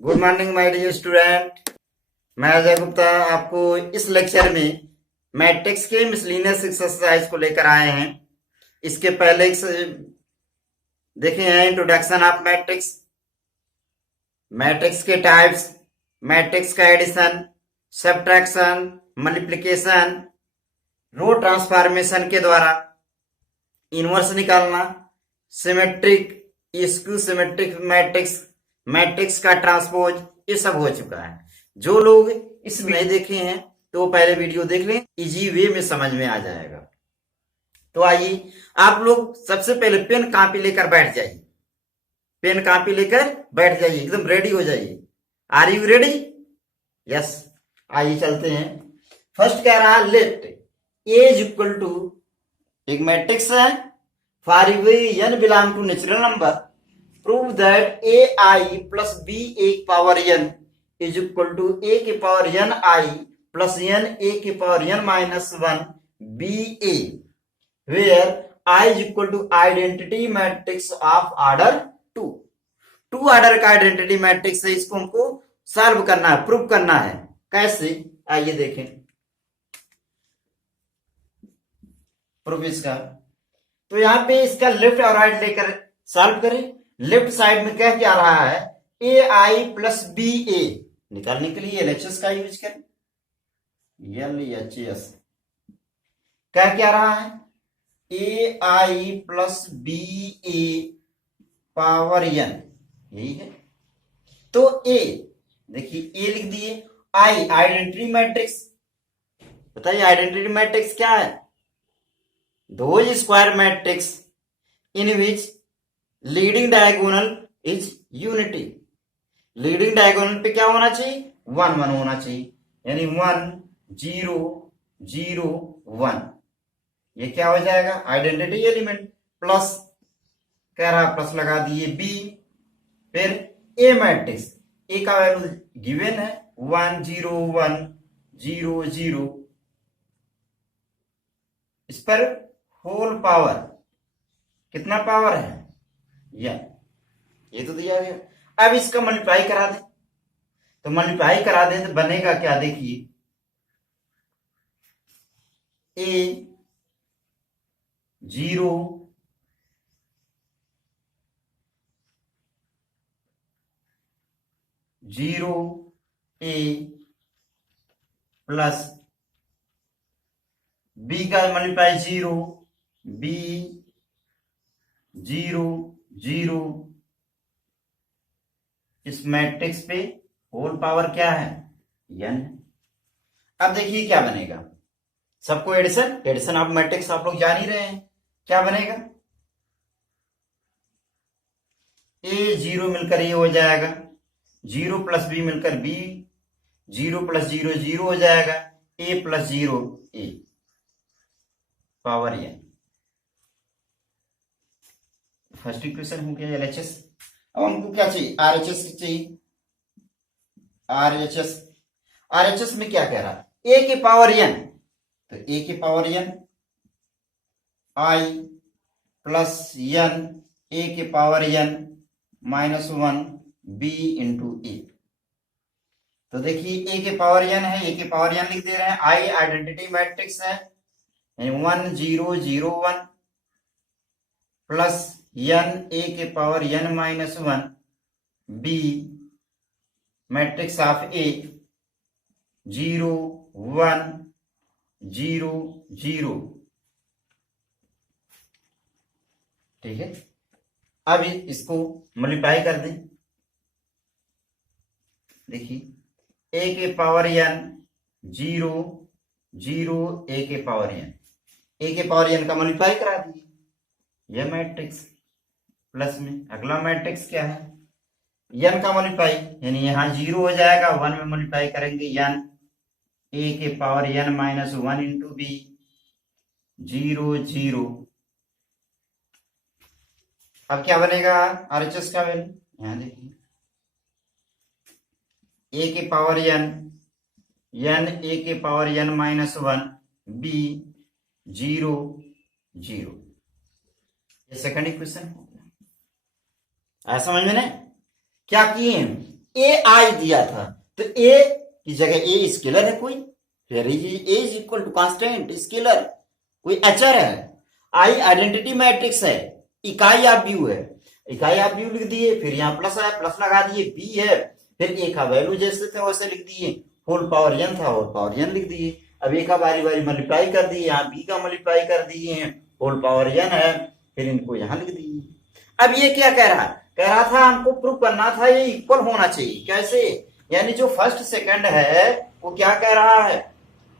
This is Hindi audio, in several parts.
Good morning my dear student. मैं अजय गुप्ता आपको इस लेक्चर में मैट्रिक्स के मिसलिनियस एक्सरसाइज को लेकर आए हैं। इसके पहले देखे हैं इंट्रोडक्शन ऑफ मैट्रिक्स, मैट्रिक्स के टाइप्स, मैट्रिक्स का एडिशन, सब्ट्रैक्शन, मल्टीप्लिकेशन, रो ट्रांसफॉर्मेशन के द्वारा इनवर्स निकालना, symmetric, skew symmetric matrix, matrix का ट्रांसपोज, ये सब हो चुका है। जो लोग इस नहीं देखे हैं तो पहले वीडियो देख लें, इजी वे में समझ में आ जाएगा। तो आइए आप लोग सबसे पहले पेन कॉपी लेकर बैठ जाइए, पेन कॉपी लेकर बैठ जाइए, एकदम रेडी हो जाइए। Are you ready? यस। आइए चलते हैं। फर्स्ट कह रहा है let A is equal to, एक मैट्रिक्स है, for n belong to natural number, prove that A I plus B A power n is equal to A के power n I plus N A के power N minus one B A, where I is equal to identity matrix of order two. Two order का आइडेंटिटी मैट्रिक्स है, इसको हमको सॉल्व करना है, प्रूव करना है। कैसे? आइए देखें प्रूफ इसका। तो यहां पे इसका लेफ्ट और राइट लेकर सॉल्व करें। लेफ्ट साइड में क्या क्या रहा है, ए आई प्लस बी ए, निकालने के लिए एलएचएस का यूज करें, एलएचएस। क्या रहा है, ए I plus B A power N, यही है। तो ए देखिए, ए लिख दिए, आई आइडेंटिटी मैट्रिक्स। बताइए आइडेंटिटी मैट्रिक्स क्या है? those square matrix in which leading diagonal is unity। Leading diagonal पे क्या होना चाहिए? 1 1 होना चाहिए, यानी 1 0 0 1। ये क्या हो जाएगा? Identity element. प्लस कह रहा, प्लस लगा दिए बी, फिर ए मैट्रिक्स, ए का वैल्यू गिवन है 1 0 1 0 0, इस पर होल पावर, कितना पावर है? ये तो दिया गया। अब इसका मल्टीप्लाई करा दें, तो मल्टीप्लाई करा दें तो बनेगा क्या? देखिए, ए 0 0 ए प्लस बी का मल्टीप्लाई 0 बी 0 0, इस मैट्रिक्स पे होल पावर क्या है? n। अब देखिए क्या बनेगा, सबको एडिशन, एडिशन ऑफ मैट्रिक्स आप लोग जान ही रहे हैं। क्या बनेगा? ए 0 मिलकर ए हो जाएगा, 0 प्लस बी मिलकर बी, 0 प्लस 0 0 हो जाएगा, ए plus 0 A power N. First equation हो गया एलएचएस। अब हमको क्या चाहिए? आरएचएस चाहिए। आरएचएस, आरएचएस में क्या कह रहा है? ए के पावर एन, तो ए के power n I plus N A के power N minus one B into A. तो देखिए, ए के पावर एन है, ए के पावर एन लिख दे रहे हैं। आई आइडेंटिटी मैट्रिक्स है, 1 0 0 1 प्लस एन ए के power N minus one B matrix of A 0 1 0 0। ठीक है, अब इसको मल्टीप्लाई कर दें। देखिए, ए के पावर एन 0 0 ए के पावर एन, ए के पावर एन का मल्टीप्लाई करा दीजिए, यह मैट्रिक्स प्लस में अगला मैट्रिक्स क्या है? एन का मल्टीप्लाई, यानी यहां 0 हो जाएगा, 1 में मल्टीप्लाई करेंगे एन ए के power N minus one into B 0 0। अब क्या बनेगा आरएचएस का वैल्यू? यहां देखिए, ए के पावर एन ए के power N minus one B 0 0। ये सेकंड इक्वेशन हो गया। समझ में नहीं? क्या किए? ए आई दिया था, तो ए की जगह ए स्केलर है कोई, फिर A is equal to constant scalar, कोई अचर है। आई आइडेंटिटी मैट्रिक्स है, इकाई आप व्यू है, इकाई आप व्यू लिख दिए, फिर यहाँ प्लस है, प्लस लगा दिए, बी है, फिर ए का वैल्यू जैसे थे वैसे लिख दिए, होल पावर एन था होल पावर एन लिख दिए। अब ए का बारी बारी मल्टीप्लाई कर दिए, यहाँ बी का मल्टीप्लाई कर दिए, होल पावर एन है, फिर इनको यहाँ लिख दिए। अब ये क्या कह रहा है, कह रहा था हमको प्रूव करना था ये इक्वल होना चाहिए। कैसे, यानी जो फर्स्ट सेकंड है वो क्या कह रहा है,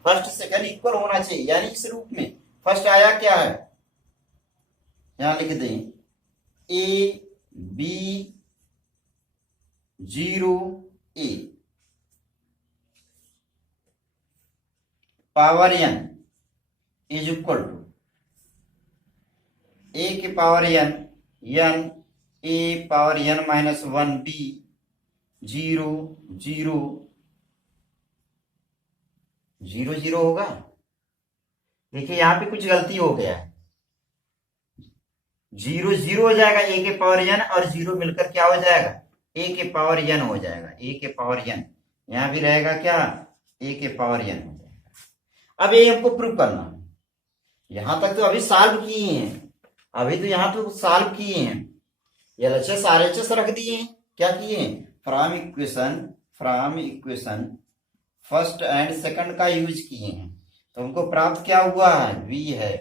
फर्स्ट सेकंड इक्वल होना चाहिए, यानी इस रूप में फर्स्ट आया क्या है, यहां लिख दें A B 0 A power n is equal to A के power n n A power N minus 1 B 0 0 0 0 होगा। देखिए यहां पे कुछ गलती हो गया है, 0 0 हो जाएगा, ए के पावर एन और 0 मिलकर क्या हो जाएगा, ए के पावर एन हो जाएगा, ए के पावर एन, यहां भी रहेगा क्या, ए के पावर एन हो जाएगा। अब ये हमको प्रूव करना है, यहां तक तो अभी सॉल्व किए हैं, अभी तो यहां तो सॉल्व किए हैं, एलएचएस आरएचएस रख दिए हैं, क्या किए, from equation first and second का यूज किए हैं, तो हमको प्राप्त क्या हुआ है, वी है,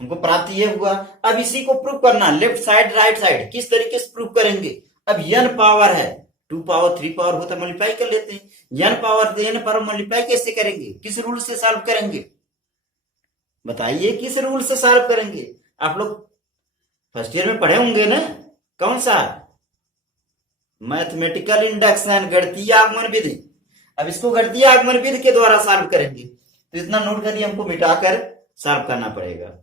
हमको प्राप्त ये हुआ। अब इसी को प्रूव करना, लेफ्ट साइड राइट साइड किस तरीके से प्रूव करेंगे। अब n पावर है, 2 पावर 3 पावर होता है, मल्टीप्लाई कर लेते हैं, n पावर तो n पावर मल्टीप्लाई कैसे करेंगे, किस रूल से सॉल्व करेंगे, बताइए किस रूल से सॉल्व करेंगे। आप लोग फर्स्ट ईयर में पढ़े होंगे ना, कौन सा, मैथमेटिकल इंडक्शन, गणितीय आगमन विधि। अब इसको गणितीय आगमन विधि के द्वारा सॉल्व करेंगे, तो इतना नोट करिए, हमको मिटाकर सॉल्व करना पड़ेगा।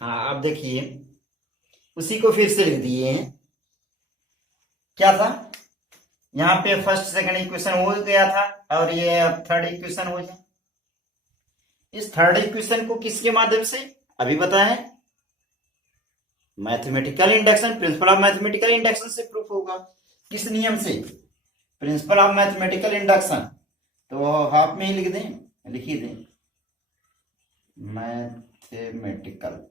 हाँ अब देखिए उसी को फिर से लिख दिए हैं, क्या था, यहाँ पे फर्स्ट सेकंड इक्वेशन हो गया था, और ये अब थर्ड इक्वेशन हो जाए। इस थर्ड इक्वेशन को किसके माध्यम से अभी बताएं, mathematical induction, principle of mathematical induction से प्रूफ होगा। किस नियम से, प्रिंसिपल ऑफ मैथमेटिकल इंडक्शन, तो हाफ में ही लिख दें, लिख ही दें मैथमेटिकल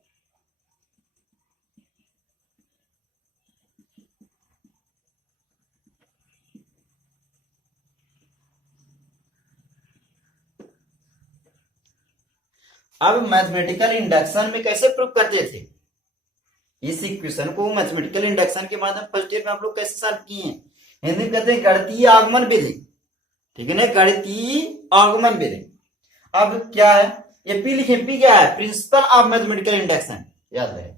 अब मैथमेटिकल इंडक्शन में कैसे प्रूव करते थे, इस इक्वेशन को मैथमेटिकल इंडक्शन के माध्यम फर्स्ट ईयर में आप लोग कैसे सॉल्व किए हैं, हिंदी में कहते हैं गणितीय आगमन विधि, ठीक है ना, गणितीय आगमन विधि। अब क्या है, ये पी लिखे, पी क्या है, प्रिंसिपल ऑफ मैथमेटिकल इंडक्शन, याद रहे।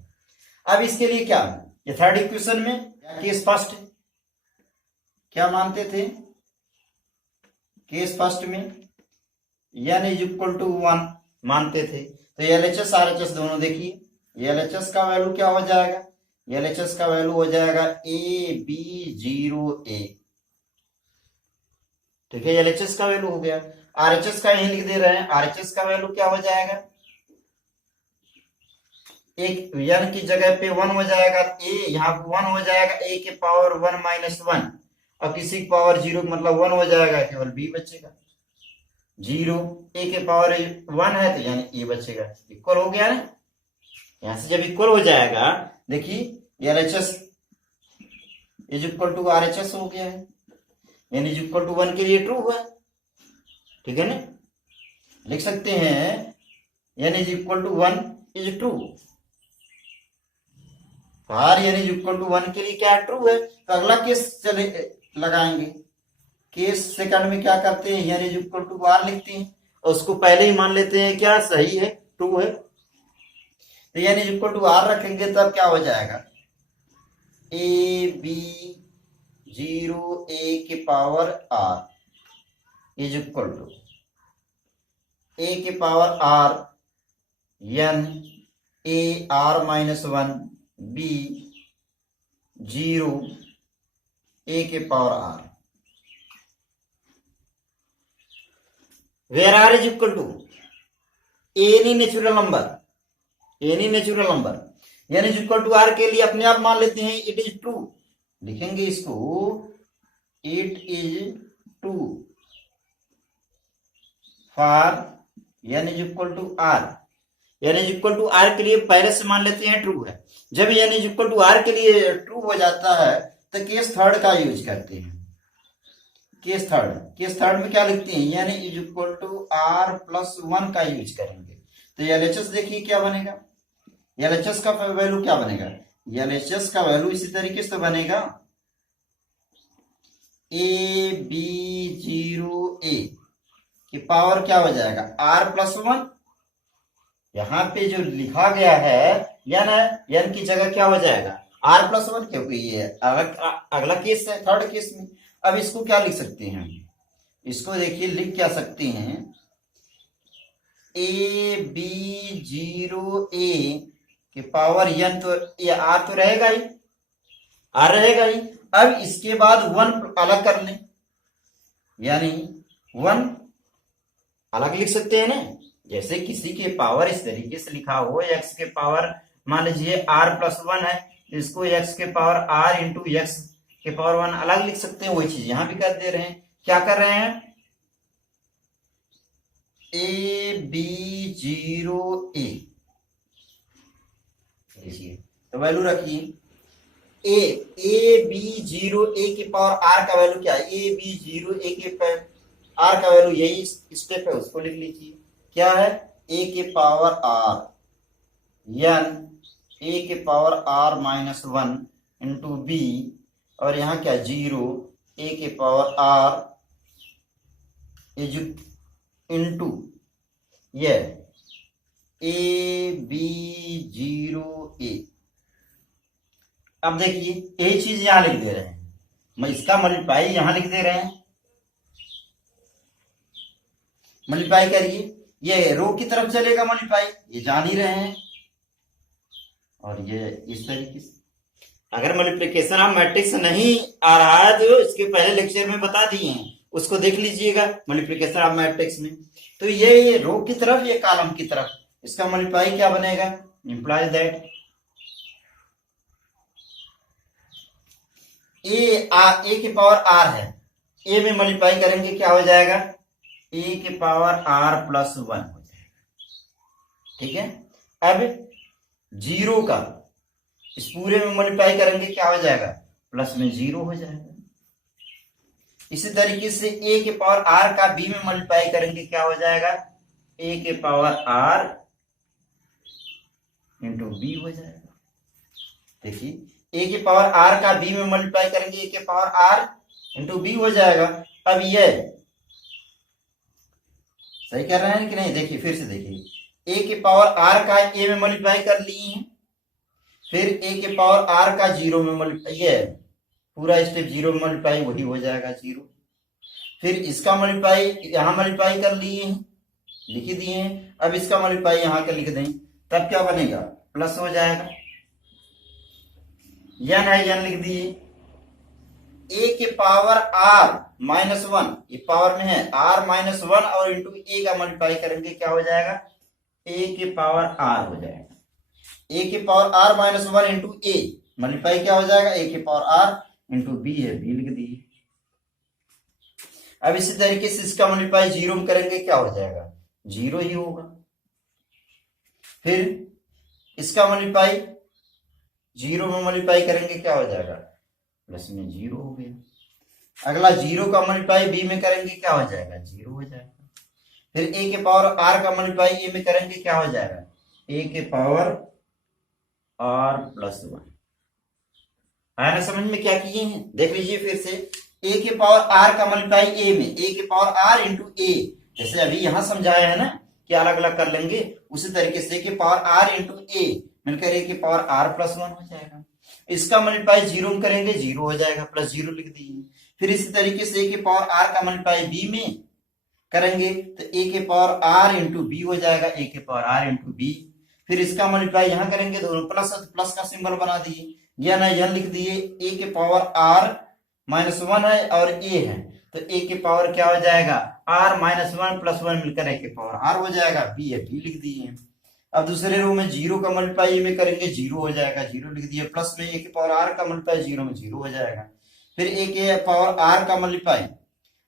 अब इसके लिए क्या, ये थर्ड इक्वेशन में केस फर्स्ट क्या मानते थे, केस फर्स्ट में n इज इक्वल टू 1 मानते थे, तो एलएचएस आरएचएस दोनों देखिए, एलएचएस का वैल्यू क्या हो जाएगा, एलएचएस का वैल्यू हो जाएगा ए बी 0 ए, ठीक है, एलएचएस का वैल्यू हो गया। आरएचएस का यही लिख दे रहे हैं, आरएचएस का वैल्यू क्या हो जाएगा, एक n की जगह पे 1 हो जाएगा, ए यहाँ 1 हो जाएगा, ए के पावर 1 माइनस 1, और किसी की पावर 0 मतलब 1 हो जाएगा, केवल बी बचेगा, 0 ए के पावर 1 है तो यानी ए बचेगा, इक्वल हो गया ना। यहां से जब इक्वल हो जाएगा, देखिए LHS is equal to RHS हो गया है, यानी इज इक्वल टू 1 के लिए ट्रू है, ठीक है ना, लिख सकते हैं यानी is equal to 1 is true, R यानी इज इक्वल टू 1 के लिए क्या ट्रू है। तो अगला केस चले लगाएंगे, केस सेकंड में क्या करते हैं, यानी इज इक्वल टू आर लिखते हैं, और उसको पहले ही मान लेते हैं क्या सही है, ट्रू है, तो यानी इज इक्वल टू आर रखेंगे, तब क्या हो जाएगा, ए बी 0 ए के power are is equal to A के power r n A r minus 1 B 0 A के power r, where r is equal to any natural number, यानी इज इक्वल टू आर के लिए अपने आप मान लेते हैं इट इज ट्रू, लिखेंगे इसको, it is true for n is equal to R. n is equal to are के लिए पहले से मान लेते हैं ट्रू है। जब n is equal to are के लिए ट्रू हो जाता है तो केस थर्ड का यूज करते हैं। केस थर्ड में क्या लिखते हैं, n is equal to R plus 1 का यूज करेंगे। तो LHS देखिए क्या बनेगा, LHS का वैल्यू क्या बनेगा, LHS का वैल्यू इसी तरीके से बनेगा AB0A की पावर क्या हो जाएगा r प्लस 1। यहाँ पे जो लिखा गया है n की जगह क्या हो जाएगा r प्लस 1, क्योंकि ये अगला केस है थर्ड केस में। अब इसको क्या लिख सकते हैं, इसको देखिए लिख क्या सकते हैं, AB0A की पावर n, तो ये r तो रहेगा ही, r रहेगा ही। अब इसके बाद 1 अलग कर लें, यानी 1 अलग लिख सकते हैं ना। जैसे किसी के पावर इस तरीके से लिखा हो, x के पावर मान लीजिए r प्लस 1 है, इसको x के पावर r इंटू x के पावर 1 अलग लिख सकते हैं। वही चीज यहां भी कर दे रहे हैं। क्या कर रहे हैं, AB0A लीजिए, तो वैल्यू रखिए AB0A की पावर r का वैल्यू क्या है, AB0A के r का वैल्यू यही स्टेप है, उसको लिख लीजिए। क्या है, a के पावर r n a के power r minus 1 into b, और यहाँ क्या 0 a के पावर r इज इंटू ये AB0A। अब देखिए यही चीज यहां लिख दे रहे हैं, मैं इसका मल्टीप्लाई यहां लिख दे रहे हैं। मल्टीप्लाई करिए, ये रो की तरफ चलेगा मल्टीप्लाई, ये जान ही रहे हैं। और ये इस तरीके से अगर मल्टीप्लिकेशन आप मैट्रिक्स नहीं आ रहा है तो इसके पहले लेक्चर में बता दिए हैं, उसको देख लीजिएगा मल्टीप्लिकेशन ऑफ मैट्रिक्स में। तो ये रो की तरफ, ये कॉलम की तरफ, इसका मल्टीप्लाई क्या बनेगा, इंप्लाइज दैट ए के पावर r है, a में मल्टीप्लाई करेंगे क्या हो जाएगा, a के पावर r प्लस 1 हो जाएगा। ठीक है, अब 0 का इस पूरे में मल्टीप्लाई करेंगे क्या हो जाएगा, प्लस में 0 हो जाएगा। इसी तरीके से a के पावर r का b में मल्टीप्लाई करेंगे क्या हो जाएगा, a के पावर r इंटू b हो जाएगा। देखिए a के पावर r का b में मल्टीप्लाई करेंगे, a के पावर r इंटू b हो जाएगा। अब ये सही कर रहे हैं कि नहीं, देखिए फिर से देखिए, a के पावर r का a में मल्टीप्लाई कर लिए हैं, फिर a के पावर r का 0 में मल्टीप्लाई, ये पूरा स्टेप 0 में मल्टीप्लाई वही हो जाएगा 0। फिर इसका मल्टीप्लाई यहां मल्टीप्लाई कर लिए हैं, लिख दिए हैं। अब इसका मल्टीप्लाई यहां का लिख दें, तब क्या बनेगा, प्लस हो जाएगा। n है, n लिख दिए, a के पावर r माइनस 1, ये पावर में है r माइनस 1 और इंटू a का मल्टीप्लाई करेंगे क्या हो जाएगा, a के पावर r हो जाएगा। a के power r minus 1 into a multiply क्या हो जाएगा, a के पावर r इंटू b है, b लिख दिए। अब इसी तरीके से इसका मल्टीप्लाई 0 में करेंगे क्या हो जाएगा, 0 ही होगा। फिर इसका मल्टीप्लाई 0 में मल्टीप्लाई करेंगे क्या हो जाएगा, प्लस में 0 हो गया। अगला 0 का मल्टीप्लाई b में करेंगे क्या हो जाएगा, 0 हो जाएगा। फिर a के पावर r का मल्टीप्लाई a में करेंगे क्या हो जाएगा, a के पावर r प्लस 1। आया ना समझ में क्या किए हैं, देख लीजिए फिर से, a के पावर r का मल्टीप्लाई a में, a के पावर r इंटू a, जैसे अभी यहां समझाया है ना कि अलग अलग कर लेंगे, उसी तरीके से a के पावर r इंटू a मिलकर a के पावर r प्लस 1 हो जाएगा। इसका मल्टीप्लाई 0 में करेंगे 0 हो जाएगा, प्लस 0 लिख दिए। फिर इसी तरीके से a के पावर r का मल्टीप्लाई b में करेंगे तो a के पावर r इंटू b हो जाएगा, a के पावर r इंटू b। फिर इसका मल्टीप्लाई यहां करेंगे, दोनों प्लस प्लस का सिंबल बना दिए, यह लिख दिए, a के पावर r माइनस 1 है और a है, तो a के पावर क्या हो जाएगा, r माइनस 1 प्लस 1 मिलकर a के पावर r हो जाएगा, b है, b लिख दिए। अब दूसरे रो में 0 का मल्टीप्लाई में करेंगे 0 हो जाएगा, 0 लिख दिया। प्लस में a की पावर r का मल्टीप्लाई 0 में 0 हो जाएगा। फिर a के पावर r का मल्टीप्लाई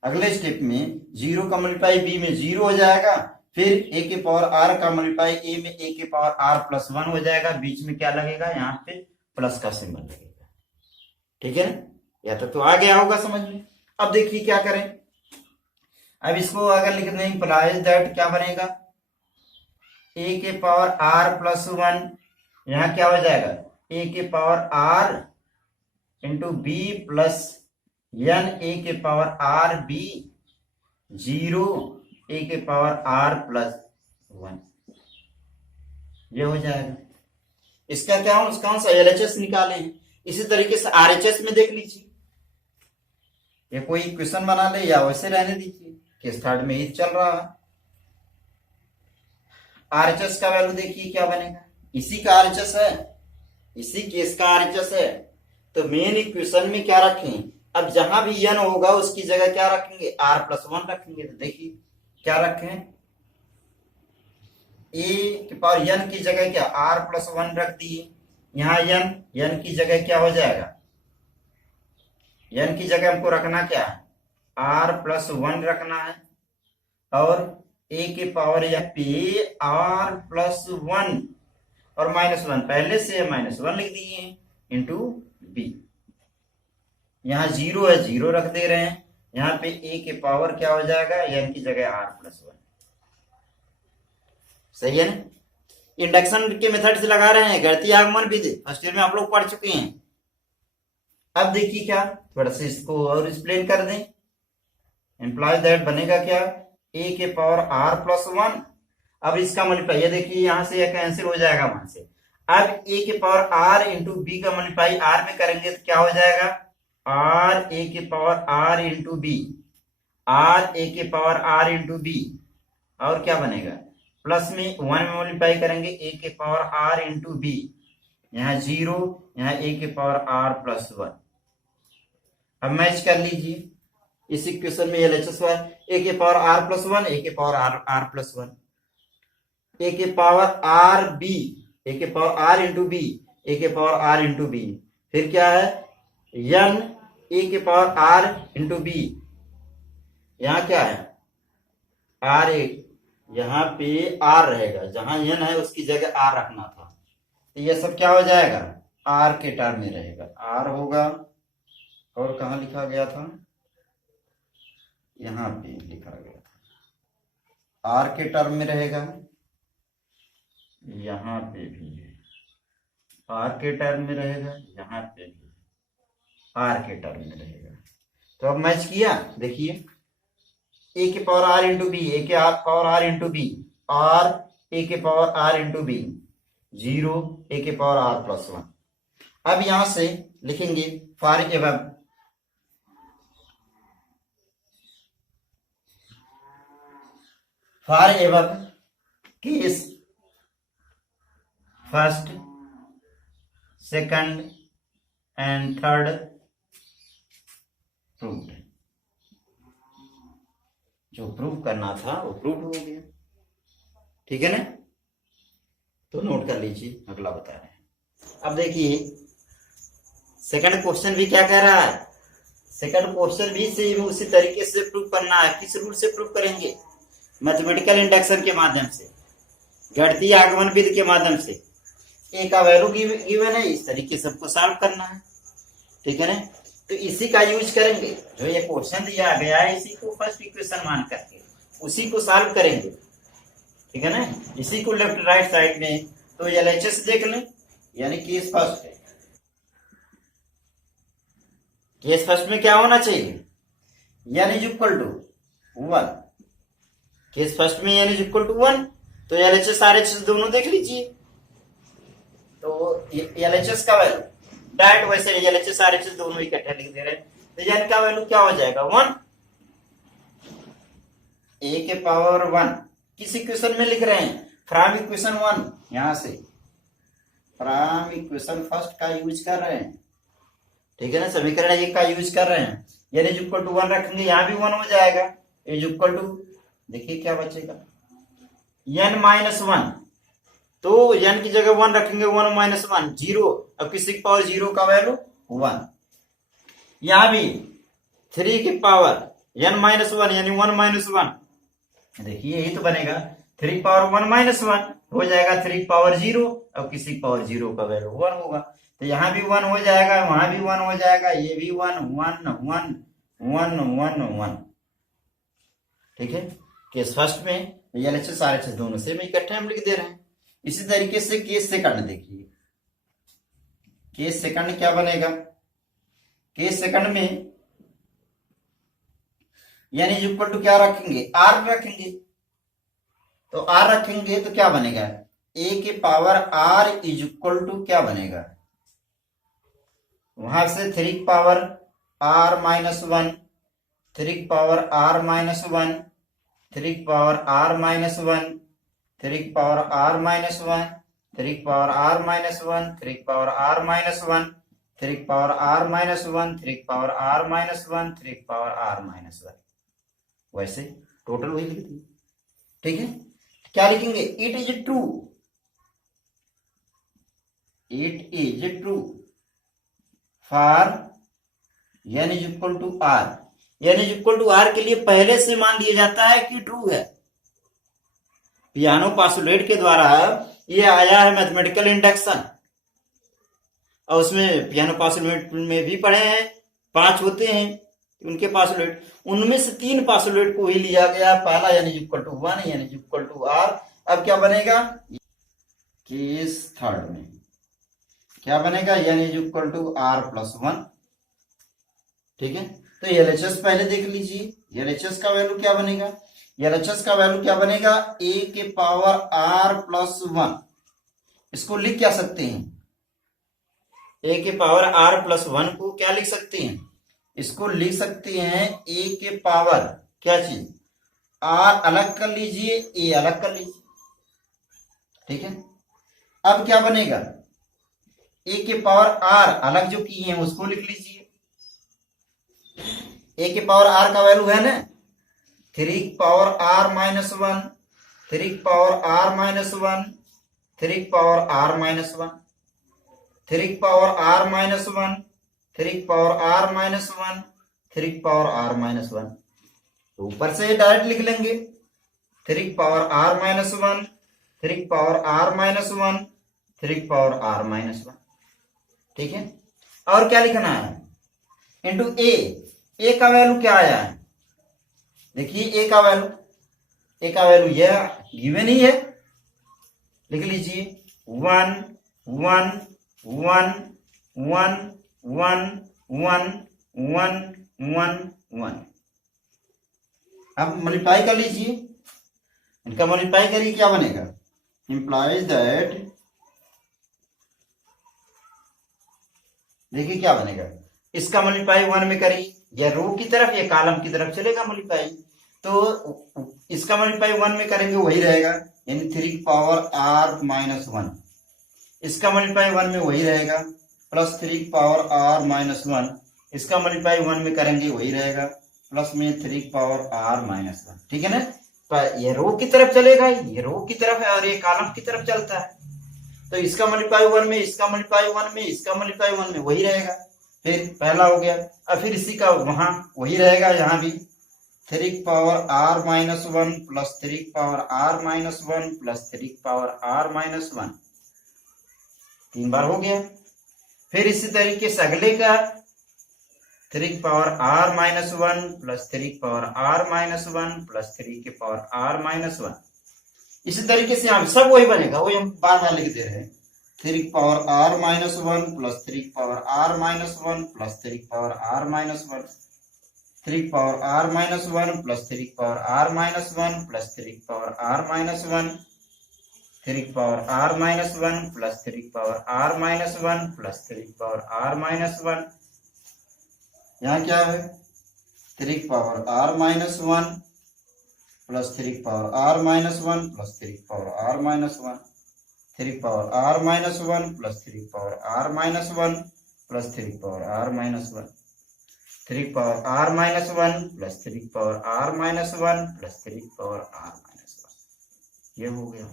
अगले स्टेप में 0 का मल्टीप्लाई b में 0 हो जाएगा। फिर a के पावर r का मल्टीप्लाई a में a के पावर r प्लस 1 हो जाएगा। बीच में क्या लगेगा, यहाँ पे प्लस का सिंबल लगेगा। ठीक है ना, या तो आ गया होगा समझ में। अब देखिए क्या करें, अब इसको अगर लिख दें इम्प्लाइज दैट, क्या बनेगा, a के पावर r प्लस 1, यहाँ क्या हो जाएगा, a के power r into B plus n a के पावर r b 0 a के पावर r प्लस 1, ये हो जाएगा। इसका क्या हो, उसका LHS निकालें। इसी तरीके से RHS में देख लीजिए, ये कोई क्वेश्चन बना ले या वैसे रहने दीजिए, केस थर्ड में ही चल रहा है। RHS का वैल्यू देखिए क्या बनेगा, इसी का RHS है, इसी केस का RHS है। तो मेन इक्वेशन में क्या रखें, अब जहां भी n होगा उसकी जगह क्या रखेंगे, r प्लस 1 रखेंगे। तो देखिए क्या रखें, a के पावर n की जगह क्या r प्लस 1 रख दिए। यहाँ n की जगह क्या हो जाएगा, n की जगह हमको रखना क्या है, r प्लस 1 रखना है। और a के पावर यहाँ पे r प्लस 1 और माइनस 1, पहले से माइनस 1 लिख दिए हैं, इंटू b। यहाँ 0 है, 0 रख दे रहे हैं। यहाँ पे a के पावर क्या हो जाएगा, n की जगह r प्लस 1। सही है ना, इंडक्शन के मेथड से लगा रहे हैं, गणितीय आगमन विधि फर्स्ट ईयर में आप लोग पढ़ चुके हैं। अब देखिए क्या, थोड़ा सा इसको और एक्सप्लेन कर दें। इंप्लाइज दैट बनेगा क्या, a के पावर r प्लस 1। अब इसका मल्टीप्लाई, ये देखिए यहाँ से कैंसिल हो जाएगा वहां से। अब a के पावर r इंटू बी का मल्टीप्लाई r में करेंगे तो क्या हो जाएगा, r a के power r into B, r a के पावर r इंटू बी। और क्या बनेगा, प्लस में 1 में मल्टीप्लाई करेंगे a के पावर r इंटू बी, यहाँ 0, यहाँ a के पावर r प्लस 1। अब मैच कर लीजिए, इस इक्वेशन में LHS है, a के पावर r प्लस 1, a के पावर r प्लस 1, a के पावर r b, a के power r into B, a के पावर r इंटू बी। फिर क्या है, n a के पावर r इंटू बी, यहाँ क्या है r1, यहाँ पे r रहेगा, जहां n है उसकी जगह r रखना था। तो ये सब क्या हो जाएगा, r के टर्म में रहेगा, r होगा। और कहाँ लिखा गया था, यहाँ पे लिखा गया था, r के टर्म में रहेगा। यहाँ पे भी r के टर्म में रहेगा, यहाँ पे भी r के टर्म में रहेगा। तो अब मैच किया, देखिए a के power r into B, a के पावर r इंटू बी, और a के power r into B 0, a के पावर r प्लस 1। अब यहां से लिखेंगे for above, for above case first, second and third proved. जो प्रूव करना था वो प्रूव हो गया। ठीक है ना, तो नोट कर लीजिए, अगला बता रहे हैं। अब देखिए सेकंड क्वेश्चन भी क्या कह रहा है, सेकंड क्वेश्चन भी से उसी तरीके से प्रूव करना है। किस रूल से प्रूव करेंगे, मैथमेटिकल इंडक्शन के माध्यम से, गणितीय आगमन विधि के माध्यम से। ए का वैल्यू गिवन है, इस तरीके से सबको सॉल्व करना है। ठीक है ना, तो इसी का यूज करेंगे, जो ये क्वेश्चन दिया गया है इसी को फर्स्ट इक्वेशन मान करके उसी को सॉल्व करेंगे। ठीक है ना, इसी को लेफ्ट राइट साइड में तो LHS देख लें, यानी केस फर्स्ट है। केस फर्स्ट में क्या होना चाहिए, n is equal to 1। Case first में n इज इक्वल टू 1, तो LHS RHS दोनों देख लीजिए। तो LHS का वैल्यू डायरेक्ट वैसे LHS RHS दोनों इकट्ठे लिख दे रहे हैं, तो n का वैल्यू क्या हो जाएगा 1, a के पावर 1। किस इक्वेशन में लिख रहे हैं, फ्रॉम इक्वेशन 1, यहां से फ्रॉम इक्वेशन फर्स्ट का यूज कर रहे हैं। ठीक है ना, समीकरण 1 का यूज कर रहे हैं। n इज इक्वल टू 1 रखेंगे, यहां भी 1 हो जाएगा, इज इक्वल टू, देखिए क्या बचेगा, n माइनस 1 तो n की जगह 1 रखेंगे, 1 माइनस 1 0। अब किसी की पावर 0 का वैल्यू 1। यहां भी 3 की पावर n माइनस 1 यानी 1 माइनस 1, देखिए यही तो बनेगा 3 की पावर 1 माइनस 1 हो जाएगा 3 की पावर 0। अब किसी की पावर 0 का वैल्यू 1 होगा, तो यहाँ भी 1 हो जाएगा, वहां भी 1 हो जाएगा, ये भी 1 1 1 1 1 1। ठीक है, केस फर्स्ट में एलएचएस आरएचएस दोनों से में इकट्ठे हम लिख दे रहे हैं। इसी तरीके से केस सेकंड देखिए, केस सेकंड क्या बनेगा। केस सेकंड में यानी इक्वल टू क्या रखेंगे, आर रखेंगे। तो आर रखेंगे तो क्या बनेगा, ए के power are is equal to क्या बनेगा, वहां से 3 की पावर आर माइनस 1, 3 की पावर आर माइनस 1, 3 की पावर आर माइनस 1, 3 की पावर आर माइनस 1, 3 की पावर आर माइनस 1, 3 की पावर आर माइनस 1, 3 की पावर आर माइनस 1, 3 की पावर आर माइनस 1, 3 की पावर आर माइनस 1। वैसे टोटल वही लिख दी। ठीक है, क्या लिखेंगे, it is true, it is true for n is equal to R. n is equal to are के लिए पहले से मान लिया जाता है कि ट्रू है। पियानो पास्टुलेट के द्वारा ये आया है मैथमेटिकल इंडक्शन, और उसमें पियानो पास्टुलेट में भी पढ़े हैं, 5 होते हैं उनके पास्टुलेट, उनमें से 3 पास्टुलेट को ही लिया गया। पहला n is equal to 1, n is equal to R. अब क्या बनेगा, केस थर्ड में क्या बनेगा, n is equal to R plus 1। ठीक है, तो एलएचएस पहले देख लीजिए, एलएचएस का वैल्यू क्या बनेगा, एलएचएस का वैल्यू क्या बनेगा, ए के पावर आर प्लस 1। इसको लिख क्या सकते हैं, ए के पावर आर प्लस 1 को क्या लिख सकते हैं, इसको लिख सकते हैं ए के पावर क्या चीज, आर अलग कर लीजिए, ए अलग कर लीजिए। ठीक है, अब क्या बनेगा, ए के पावर आर अलग जो किए हैं उसको लिख लीजिए। ए के पावर आर का वैल्यू है ना 3 की पावर आर माइनस 1, 3 की पावर आर माइनस 1, 3 की पावर आर माइनस 1, 3 की पावर आर माइनस 1, 3 की पावर आर माइनस 1, 3 की पावर आर माइनस 1। तो ऊपर से डायरेक्ट लिख लेंगे 3 की पावर आर माइनस 1, 3 की पावर आर माइनस 1, 3 की पावर आर माइनस 1। ठीक है, और क्या लिखना है, इंटू ए का वैल्यू क्या आया है, देखिए ए का वैल्यू यह गिवन ही है, लिख लीजिए 1 1 1 1 1 1 1 1 1। अब मल्टीप्लाई कर लीजिए, इनका मल्टीप्लाई करिए, क्या बनेगा, इंप्लाइज दैट, देखिए क्या बनेगा, इसका मल्टीप्लाई 1 में करिए, या रो की तरफ या कॉलम की तरफ चलेगा मल्टीप्लाई, तो इसका मल्टीप्लाई 1 में करेंगे वही रहेगा, यानी 3 की पावर आर माइनस 1। इसका मल्टीप्लाई 1 में वही रहेगा, प्लस 3 की पावर आर माइनस 1। इसका मल्टीप्लाई 1 में करेंगे वही रहेगा, प्लस में 3 की पावर आर माइनस 1। ठीक है ना, तो ये रो की तरफ चलेगा, ये रो की तरफ है और ये कॉलम की तरफ चलता है, तो इसका मल्टीप्लाई 1 में, इसका मल्टीप्लाई 1 में, इसका मल्टीप्लाई 1 में वही रहेगा। फिर पहला हो गया, अब फिर इसी का वहां वही रहेगा, यहां भी 3 की पावर आर माइनस 1 प्लस 3 की पावर आर माइनस 1 प्लस 3 की पावर आर माइनस 1, 3 बार हो गया। फिर इसी तरीके से अगले का 3 की पावर आर माइनस 1 प्लस 3 की पावर आर माइनस 1 प्लस 3 की पावर आर माइनस 1। इसी तरीके से यहाँ सब वही बनेगा, वही हम बार बार लिख दे रहे हैं, 3 की पावर आर माइनस 1 प्लस 3 की पावर आर माइनस 1 प्लस 3 की पावर आर माइनस 1, 3 की पावर आर माइनस 1 प्लस 3 की पावर आर माइनस 1 प्लस 3 की पावर आर माइनस 1, 3 की पावर आर माइनस 1 प्लस 3 की पावर आर माइनस 1 प्लस 3 की पावर आर माइनस 1। यहाँ क्या है, 3 की पावर आर माइनस 1 प्लस 3 की पावर आर माइनस 1 प्लस 3 की पावर आर माइनस 1, 3 की पावर आर माइनस 1 प्लस 3 की पावर आर माइनस 1 प्लस 3 की पावर आर माइनस 1, 3 की पावर आर माइनस 1 प्लस 3 की पावर आर माइनस 1 प्लस 3 की पावर आर माइनस 1। ये हो गया।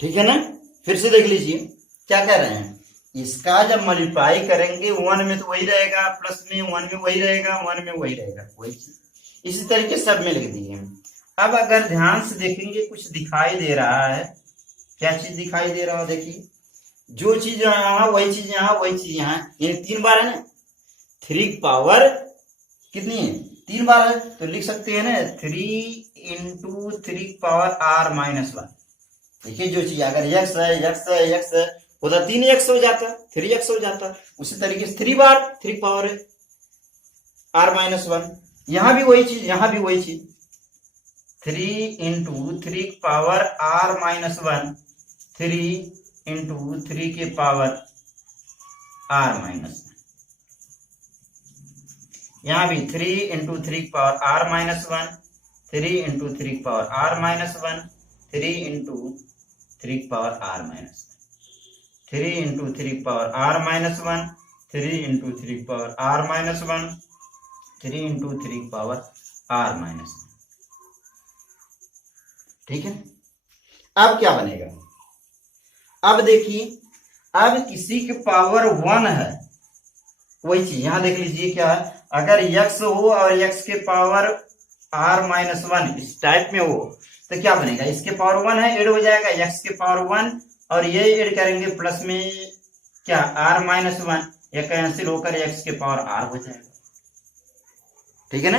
ठीक है ना। फिर से देख लीजिए क्या कह रहे हैं, इसका जब मल्टीप्लाई करेंगे 1 में तो वही रहेगा, प्लस में 1 में वही रहेगा, 1 में वही रहेगा, वही चीज इसी तरीके से सब में लिख दिए। अब अगर ध्यान से देखेंगे कुछ दिखाई दे रहा है, क्या चीज दिखाई दे रहा है, देखिए जो चीज यहाँ वही चीज यहाँ, वही चीज यहाँ, ये 3 बार है ना, 3 पावर कितनी है, 3 बार है, तो लिख सकते हैं ना 3 इंटू 3 पावर r माइनस 1। देखिए जो चीज अगर x है, x है, x है, वो तो 3x हो जाता, 3x हो जाता, उसी तरीके से 3 बार 3 पावर है r माइनस 1। यहां भी वही चीज, यहां भी वही चीज, 3 into 3 power r minus 1, 3 into 3 के पावर r माइनस 1। यहां भी 3 into 3 power r minus 1, 3 into 3 power r minus 1, 3 into 3 power r minus 1, 3 into 3 power r minus 1, 3 into 3 power r minus 1, 3 into 3 power r minus 1। ठीक है। अब क्या बनेगा, अब देखिए, अब किसी के पावर 1 है, वही चीज यहां देख लीजिए क्या है, अगर x हो और x के पावर r माइनस 1 इस टाइप में हो तो क्या बनेगा, इसके पावर 1 है, ऐड हो जाएगा x के पावर 1 और ये ऐड करेंगे प्लस में क्या r माइनस 1, ये कैंसिल होकर x के पावर r हो जाएगा। ठीक है ना।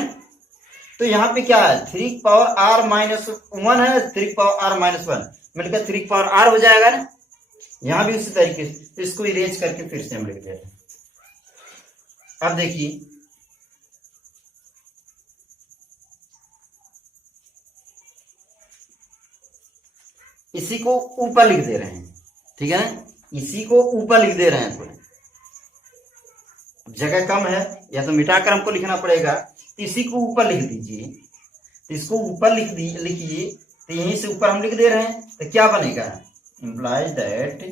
तो यहाँ पे क्या है, 3 पावर r माइनस 1 है, 3 पावर r माइनस 1 मिलकर 3 पावर r हो जाएगा ना। यहां भी उसी तरीके से इसको इरेज करके फिर से हम लिख देते हैं। अब देखिए इसी को ऊपर लिख दे रहे हैं, ठीक है ना, इसी को ऊपर लिख दे रहे हैं। थोड़ा जगह कम है या तो मिटाकर हमको लिखना पड़ेगा, इसी को ऊपर लिख दीजिए, तो इसको ऊपर लिखिए, तो यहीं से ऊपर हम लिख दे रहे हैं, तो क्या बनेगा, इंप्लाइज दैट,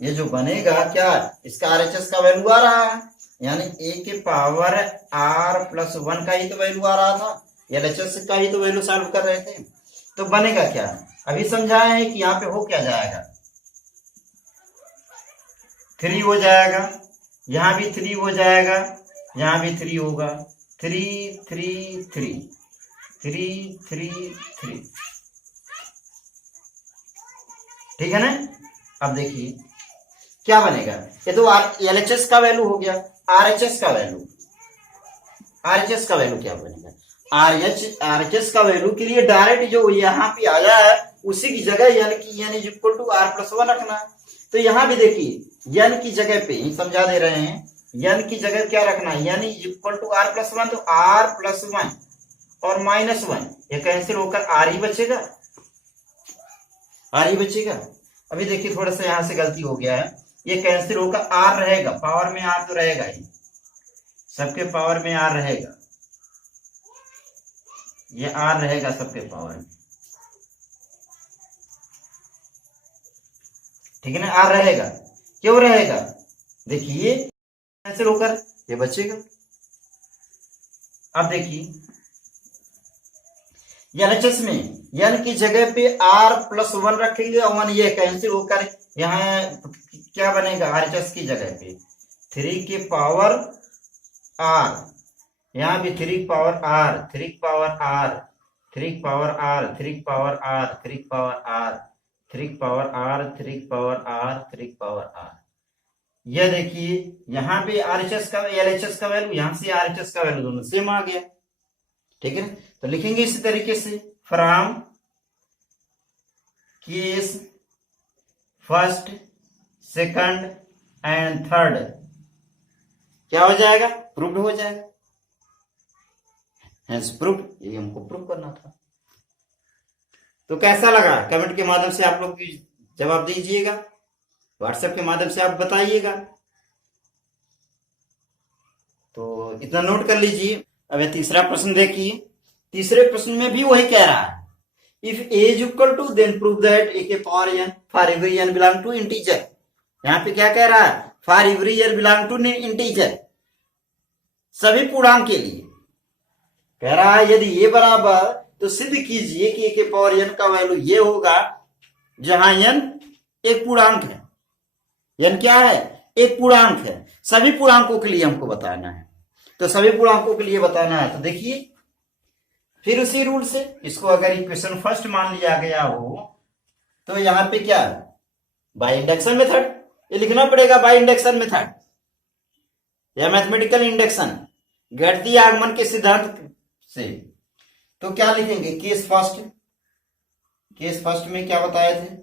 ये जो बनेगा क्या, इसका RHS का वैल्यू आ रहा है, यानी a के पावर r प्लस 1 का ही तो वैल्यू आ रहा था, LHS का ही तो वैल्यू सॉल्व कर रहे थे, तो बनेगा क्या, अभी समझाए हैं कि यहाँ पे हो क्या जाएगा, 3 हो जाएगा, यहां भी 3 हो जाएगा, यहां भी 3 होगा, 3 3 3 3 3 3। ठीक है ना। अब देखिए क्या बनेगा, ये तो LHS का वैल्यू हो गया, RHS का वैल्यू, RHS का वैल्यू क्या बनेगा, RHS का वैल्यू के लिए डायरेक्ट जो यहाँ पे आया है उसी की जगह यानी इक्वल टू r प्लस 1 रखना। तो यहाँ भी देखिए n की जगह पे ही समझा दे रहे हैं, n की जगह क्या रखना है, यानी इक्वल टू r प्लस 1, तो r प्लस 1 और माइनस 1 ये कैंसिल होकर r ही बचेगा, r ही बचेगा। अभी देखिए थोड़ा सा यहाँ से गलती हो गया है, ये कैंसिल होकर r रहेगा, पावर में r तो रहेगा ही, सबके पावर में r रहेगा, ये r रहेगा सबके पावर में, ठीक है ना, r रहेगा, क्यों रहेगा, देखिए कैंसिल होकर ये बचेगा। अब देखिए LHS में n की जगह पे r प्लस 1 रखेंगे और 1 ये कैंसिल होकर यहाँ क्या बनेगा, RHS की जगह पे 3 के पावर r, यहाँ भी 3 power r, 3 power r, 3 power r, 3 power r, 3 power r, 3 power r, 3 power r, 3 power r। यह देखिए यहाँ पे RHS का LHS का वैल्यू, यहाँ से RHS का वैल्यू दोनों सेम आ गया। ठीक है, तो लिखेंगे इसी तरीके से, from case first second and third क्या हो जाएगा, प्रूव्ड हो जाएगा, हेंस प्रूव्ड, ये हमको प्रूव करना था। तो कैसा लगा कमेंट के माध्यम से आप लोग जवाब दीजिएगा, व्हाट्सएप के माध्यम से आप बताइएगा। तो इतना नोट कर लीजिए। अब ये तीसरा प्रश्न देखिए, तीसरे प्रश्न में भी वही कह रहा है, if a is equal to then prove that a के power n for every n belong to integer. यहाँ पे क्या कह रहा है, for every n belong to integer, सभी पूर्णांक के लिए कह रहा है, यदि ये बराबर तो सिद्ध कीजिए कि a के पावर n का वैल्यू ये होगा जहां n एक पूर्णांक है, यानी क्या है, एक पूर्णांक है। सभी पूर्णांकों के लिए हमको बताना है, तो सभी पूर्णांकों के लिए बताना है तो देखिए फिर उसी रूल से इसको अगर इक्वेशन फर्स्ट मान लिया गया हो तो यहां पे क्या है, बाय इंडक्शन मेथड, ये लिखना पड़ेगा बाय इंडक्शन मेथड या मैथमेटिकल इंडक्शन, गणितीय आगमन के सिद्धांत से। तो क्या लिखेंगे, केस फर्स्ट, केस फर्स्ट में क्या बताए थे,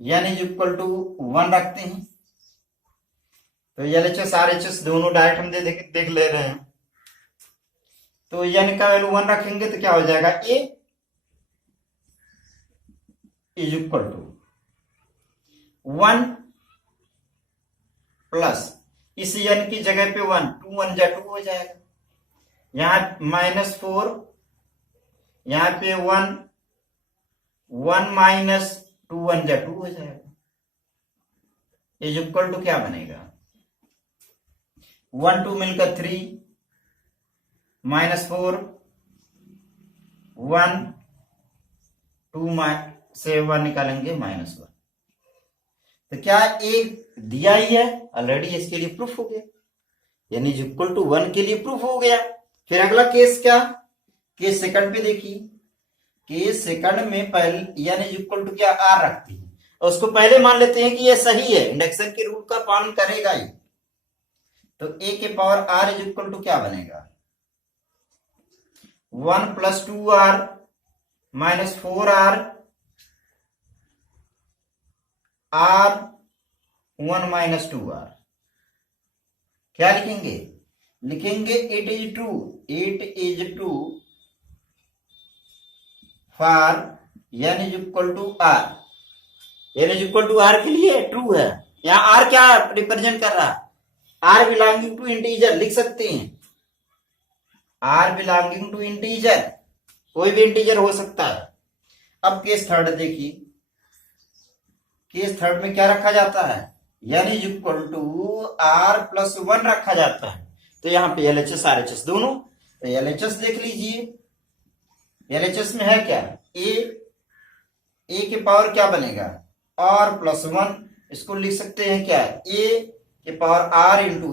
n इज इक्वल टू 1 रखते हैं, तो LHS RHS दोनों डायरेक्ट हम देख ले रहे हैं, तो n का वैल्यू 1 रखेंगे तो क्या हो जाएगा, a is equal to 1 plus इस n की जगह पे 1, 2 1 जा 2 हो जाएगा, यहां -4, यहां पे 1, 1 माइनस 2 1 जा 2 हो जाएगा, इज इक्वल टू क्या बनेगा, 1 2 मिलकर 3, -4, 1 2 से 1 निकालेंगे -1, तो क्या एक दिया ही है ऑलरेडी, इसके लिए प्रूफ हो गया, यानी इक्वल टू 1 के लिए प्रूफ हो गया। फिर अगला केस क्या, केस सेकंड पे देखिए, केस सेकंड में पहले यानी इक्वल टू क्या r रखते हैं और उसको पहले मान लेते हैं कि ये सही है, इंडक्शन के रूल का पालन करेगा ही, तो a के power r is equal to क्या बनेगा, 1 plus 2r minus 4r r 1 minus 2r, क्या लिखेंगे, लिखेंगे it is true for n is equal to r, n is equal to r के लिए ट्रू है, यहां r क्या रिप्रेजेंट कर रहा है, r बिलोंगिंग टू इंटीजर लिख सकते हैं, r बिलोंगिंग टू इंटीजर, कोई भी इंटीजर हो सकता है। अब केस थर्ड देखिए, केस थर्ड में क्या रखा जाता है, n is equal to r plus 1 रखा जाता है, तो यहां पे LHS RHS दोनों, तो LHS देख लीजिए, LHS में है क्या, a के पावर क्या बनेगा r प्लस 1, इसको लिख सकते हैं क्या, a के पावर r इंटू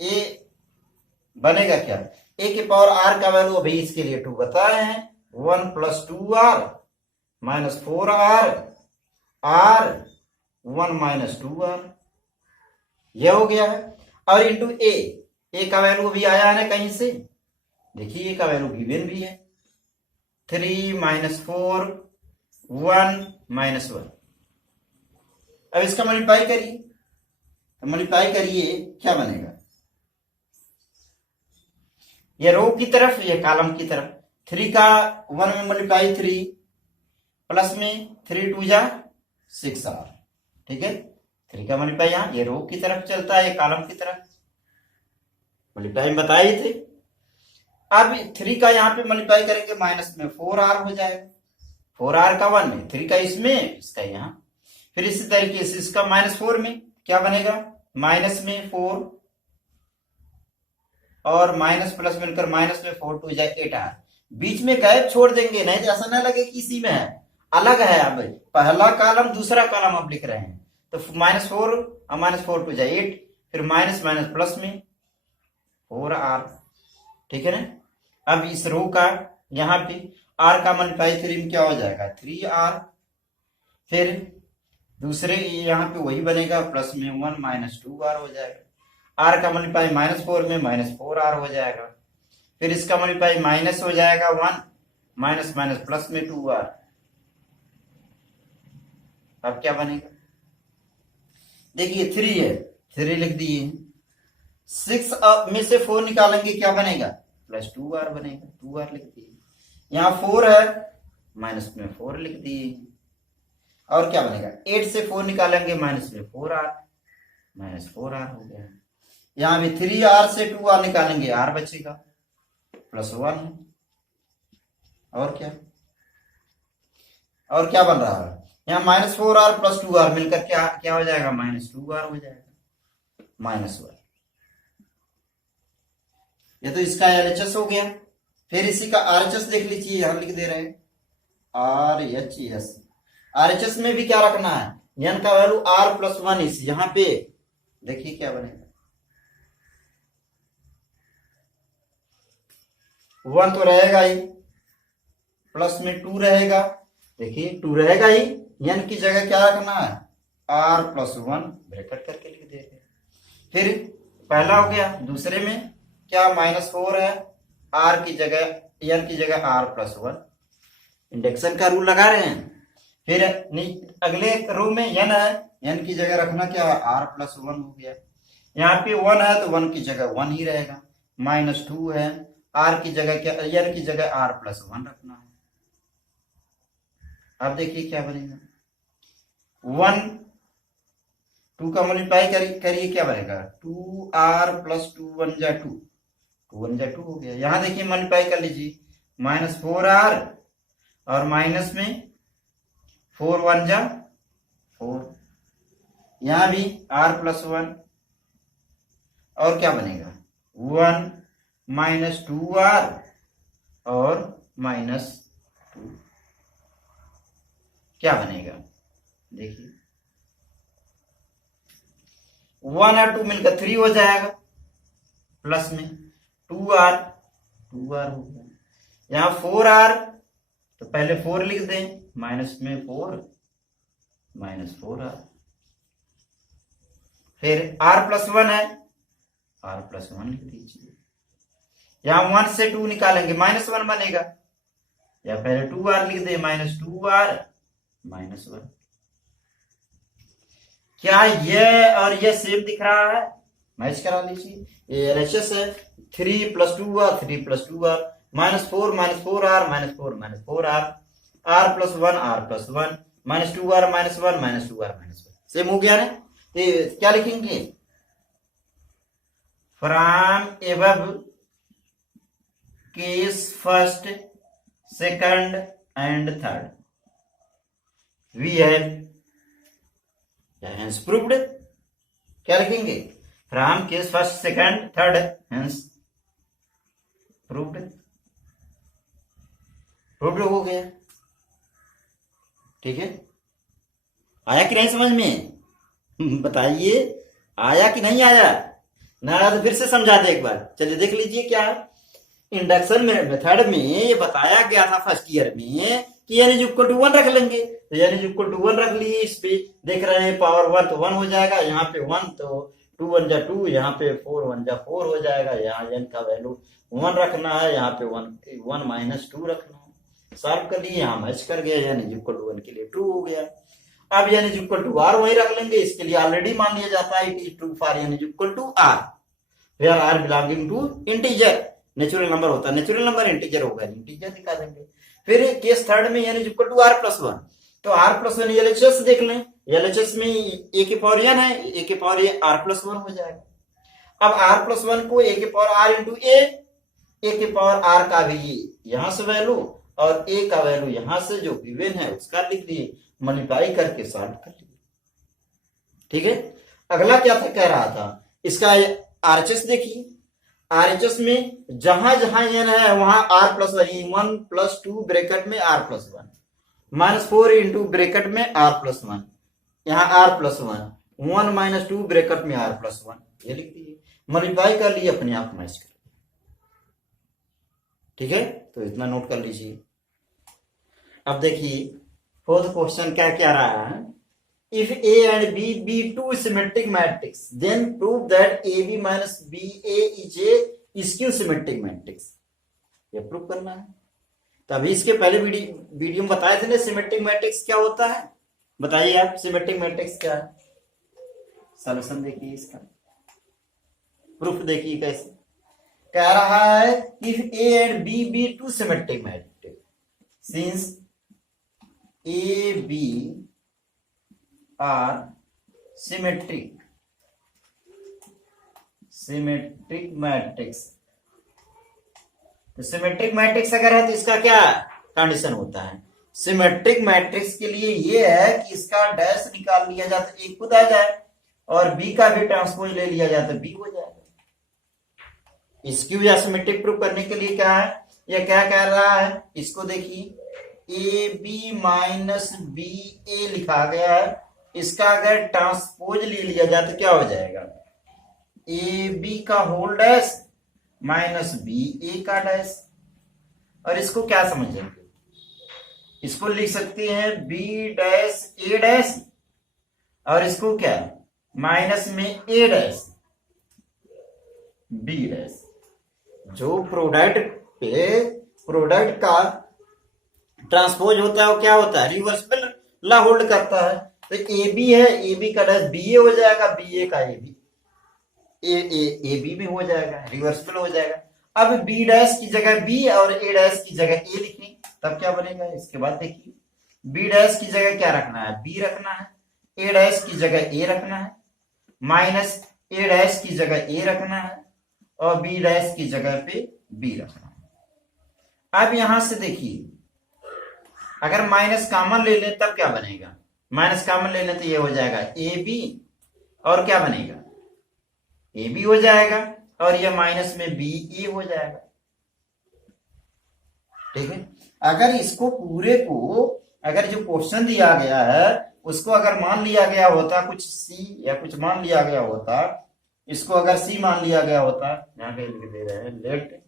a बनेगा क्या, a के पावर r का वैल्यू अभी इसके लिए 2 बताए हैं, 1 plus 2r minus 4r r 1 minus 2r, यह हो गया है। और इंटू a का वैल्यू अभी आया है ना कहीं से, देखिए a का वैल्यू गिवन भी है, 3 माइनस 4 1 माइनस 1, अब इसका मल्टीप्लाई करिए, तो मल्टीप्लाई करिए क्या बनेगा, ये रो की तरफ ये कॉलम की तरफ, 3 का 1 में मल्टीप्लाई 3 प्लस में 3 2 जा 6r, ठीक है, 3 का मल्टीप्लाई यहां ये रो की तरफ चलता है, ये कॉलम की तरफ, मल्टीप्लाई बताए थे। अब 3 का यहां पे मल्टीप्लाई करेंगे माइनस में 4r हो जाएगा, 4r का 1 में, 3 का इसमें, इसका यहां, फिर इसी तरीके से इसका -4 में क्या बनेगा, माइनस में 4 और माइनस प्लस मिलकर माइनस में 4 2 जाए 8r, बीच में गैप छोड़ देंगे, नहीं तो ऐसा ना लगे कि इसी में है, अलग है, अब पहला कॉलम दूसरा कॉलम आप लिख रहे हैं, तो -4 और -4 2 जाए 8, फिर माइनस माइनस प्लस में 4r, ठीक है ना। अब इस रो का यहां पे r का मल्टीप्लाई 3 में क्या हो जाएगा, 3r, फिर दूसरे यहां पे वही बनेगा, प्लस में 1 माइनस 2r हो जाएगा, r का मल्टीप्लाई -4 में -4r हो जाएगा, फिर इसका मल्टीप्लाई माइनस हो जाएगा 1 माइनस माइनस प्लस में 2r, अब क्या बनेगा, देखिए 3 है, 3 लिख दिए, 6 में से 4 निकालेंगे क्या बनेगा, प्लस 2r बनेगा, 2r लिख दिए, यहाँ 4 है माइनस में 4 लिख दिए, और क्या बनेगा, 8 से 4 निकालेंगे माइनस में 4r, माइनस 4r हो गया, यहाँ भी 3r से 2r निकालेंगे r बचेगा, प्लस 1 है, और क्या बन रहा है, यहाँ -4r प्लस 2r मिलकर क्या हो जाएगा, -2r हो जाएगा, -1, ये तो इसका LHS हो गया। फिर इसी का RHS देख लीजिए, यहां लिख दे रहे हैं, RHS, RHS में भी क्या रखना है, n का वैल्यू R+1 इस, यहाँ पे देखिए क्या बनेगा, 1 तो रहेगा ही, प्लस में 2 रहेगा, देखिए 2 रहेगा ही, n की जगह क्या रखना है, R+1 ब्रैकेट करके लिख देंगे। फिर पहला हो गया, दूसरे में क्या -4 है, r की जगह n की जगह R+1, इंडक्शन का रूल लगा रहे हैं। फिर अगले रो में n है, n की जगह रखना क्या है, R+1 हो गया, यहाँ पे 1 है तो 1 की जगह 1 ही रहेगा, -2 है, r की जगह क्या, n की जगह R+1 रखना है। अब देखिए क्या बनेगा, 1 2 का मल्टीप्लाई करिए क्या बनेगा, 2r+2 1 जा 2, 2 1 जा 2 हो गया। यहां देखिए मल्टीप्लाई कर लीजिए, -4r और माइनस में 4 1 जा 4, यहां भी r+1 और क्या बनेगा, 1 -2r और -2, क्या बनेगा, देखिए 1 और 2 मिलकर 3 हो जाएगा, प्लस में 2r हो गया, यहां 4r तो पहले 4 लिख दें, माइनस में 4 -4r, फिर r+1 है, r+1 लिख दीजिए, यहां 1 से 2 निकालेंगे -1 बनेगा, या पहले 2r लिख दे, -2r -1। क्या ये और ये सेम दिख रहा है, मैच करा लीजिए, ये LHS है, 3 + 2r 3 + 2r, -4 -4r -4 r+1 r+1 -2r -1 2r -1, same हो गया ना। तो क्या लिखेंगे, from above case first second and third we have, hence proved, क्या लिखेंगे, from case first second third hence proved, proved हो गया। ठीक है, आया कि नहीं समझ में बताइए, आया कि नहीं आया, ना आया तो फिर से समझा दे एक बार। चलिए देख लीजिए क्या है, इंडक्शन मेथड में ये बताया गया था फर्स्ट ईयर में कि n=1 रख लेंगे, तो n=1 रख लिए, इस पे देख रहे हैं पावर 1 तो 1 हो जाएगा, यहाँ पे 1 तो 2 1 जा 2, यहाँ पे 4 1 जा 4 हो जाएगा, यहाँ n का वैल्यू 1 रखना है, यहाँ पे 1 -2 रखना है, सॉल्व कर लिए, यहाँ मैच कर गया, n=1 के लिए ट्रू हो गया। अब n=r वही रख लेंगे, इसके लिए ऑलरेडी मान लिया जाता है it is true for n=r, where r belonging to integer, natural number होता है, नेचुरल नंबर इंटीजर होगा, इंटीजर दिखा देंगे। फिर केस थर्ड में n=r+1, तो r+1 LHS देख लें, LHS में a की पावर n है, a की पावर r+1 हो जाएगा। अब r+1 को a की पावर r इंटू a की पावर r का भी यहां से वैल्यू और a का वैल्यू यहां से जो गिवन है उसका लिख दिए, मल्टीप्लाई करके सॉल्व कर लिए। ठीक है, अगला क्या था कह रहा था, इसका RHS देखिए, RHS में जहां जहां n है वहां r+1, 1 + 2 ब्रैकेट में r+1, -4 इंटू ब्रैकेट में r+1, यहाँ r+1, 1 - 2 ब्रैकेट में r+1, ये लिख दिए, मल्टीप्लाई कर लिए, अपने आप मैच कर। ठीक है, तो इतना नोट कर लीजिए। अब देखिए फोर्थ क्वेश्चन क्या क्या रहा है, if A and B be two symmetric matrix, then prove that AB minus BA is a skew symmetric matrix, ये प्रूव करना है। तो अभी इसके पहले वीडियो में बताए थे ना सिमेट्रिक मैट्रिक्स क्या होता है, बताइए आप सिमेट्रिक मैट्रिक्स क्या है, सॉल्यूशन देखिए, इसका प्रूफ देखिए कैसे कह रहा है, if A and B be two symmetric matrix, since A B are symmetric matrix, तो सिमेट्रिक मैट्रिक्स अगर है तो इसका क्या कंडीशन होता है, सिमेट्रिक मैट्रिक्स के लिए ये है कि इसका डैश निकाल लिया जाए तो ए खुद आ जाए, और बी का भी ट्रांसपोज ले लिया जाए तो बी हो जाएगा। स्क्यू या सिमेट्रिक प्रूफ करने के लिए क्या है, ये क्या कह रहा है, इसको देखिए, ए बी माइनस बी ए लिखा गया है, इसका अगर ट्रांसपोज ले लिया जाए तो क्या हो जाएगा, ए बी का होल डैश माइनस बी ए का डैश। और इसको क्या समझेंगे, इसको लिख सकते हैं बी डैश ए डैश, और इसको क्या माइनस में ए डैश बी डैश। जो प्रोडक्ट का ट्रांसपोज होता है वो क्या होता है, रिवर्सिबल ला होल्ड करता है। तो ए बी है, ए बी का डैश बी ए हो जाएगा, बी ए का ए बी ए बी में हो जाएगा, रिवर्सिबल हो जाएगा। अब बी डैश की जगह बी और ए डैश की जगह ए लिखें तब क्या बनेगा। इसके बाद देखिए बी डैश की जगह क्या रखना है, बी रखना है, ए डैश की जगह ए रखना है, माइनस ए डैश की जगह ए रखना है, और बी डैश की जगह पे बी रखना है। अब यहां से देखिए अगर माइनस कॉमन ले लें तब क्या बनेगा, माइनस कॉमन ले लें तो ये हो जाएगा ए बी, और क्या बनेगा ए बी हो जाएगा, और ये माइनस में बी ए हो जाएगा। ठीक है, अगर इसको पूरे को अगर जो क्वेश्चन दिया गया है उसको अगर मान लिया गया होता कुछ सी या कुछ मान लिया गया होता, इसको अगर सी मान लिया गया होता, यहाँ पे लिख दे रहे हैं let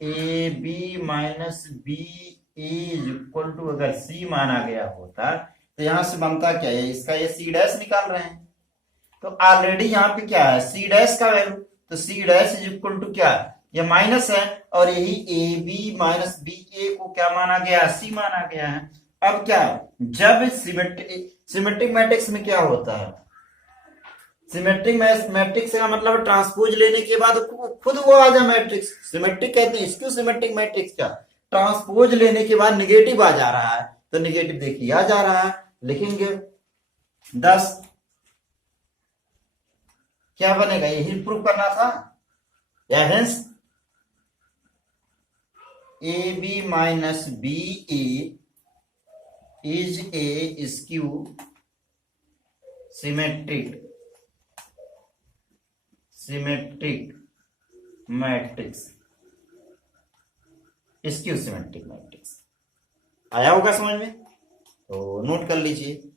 A B minus B is equal to, अगर सी माना गया होता तो यहां से बनता क्या है, इसका ये सी डैश निकाल रहे हैं, तो ऑलरेडी यहाँ पे क्या है सी डैश का वैल्यू, तो C dash is equal to क्या है, ये माइनस है, और यही A B minus B A को क्या माना गया, सी माना गया है। अब क्या, जब सिमेट्रिक मैट्रिक्स में क्या होता है, सिमेट्रिक मैट्रिक्स का मतलब ट्रांसपोज लेने के बाद खुद वो आ जाए मैट्रिक्स, सिमेट्रिक कहते हैं इसको, सिमेट्रिक मैट्रिक्स का ट्रांसपोज लेने के बाद निगेटिव आ जा रहा है, तो निगेटिव देखिए आ जा रहा है, लिखेंगे 10, क्या बनेगा, यही प्रूव करना था, या hence A B minus B A is a skew symmetric matrix, skew symmetric matrix. आया होगा समझ में, तो नोट कर लीजिए।